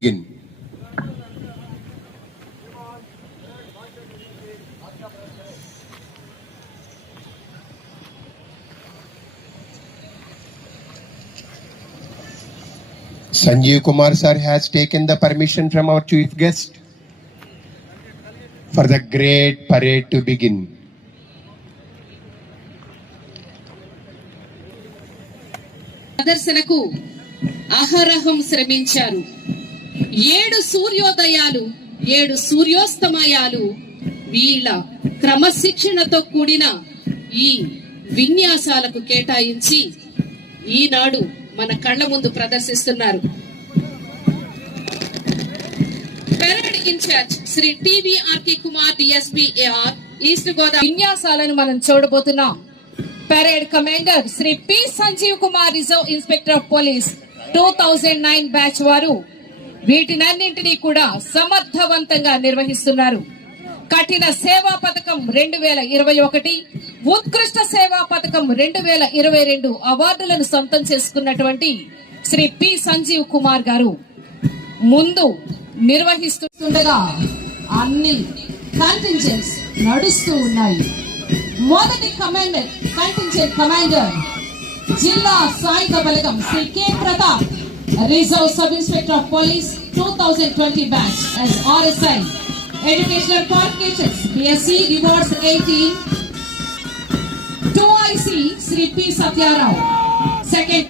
begin. Sanjeev Kumar sir has taken the permission from our chief guest for the great parade to begin. ప్రదర్శనకు అహరహం శ్రమించారు. 7 సూర్యోదయాలు 7 సూర్యోస్తమయాలు వీళ్ళ క్రమశిక్షణతో కూడిన ఈ విన్యాసాలకు కేటాయించి ఈనాడు మన కళ్ళ ముందు ప్రదర్శిస్తున్నారు. Parade in charge Shri TVRK Kumar DSP AR east Godavari విన్యాసాలను మనం చూడబోతున్నాం. Parade commander Shri P Sanjeev Kumar reserve inspector of police 2009 batch వారు వీటినన్నింటినీ కూడా సమర్థవంతంగా నిర్వహిస్తున్నారు. కఠిన సేవా పథకం 2021, ఉత్కృష్ట సేవా పథకం 2022 అవార్డులను సొంతం చేసుకున్నటువంటి శ్రీ పి సంజీవ్ కుమార్ గారు ముందు నిర్వహిస్తుండగా అన్ని కంటింజెంట్స్ నడుస్తూ ఉన్నాయి. మొదటి కంటింజెంట్ కమాండర్ జిల్లా సాయుధ బలగం Shri K Pratap reserve sub inspector of police 2020 batch as RSI educational qualifications BSc rewards 18 2IC Shri P Satyarao. Second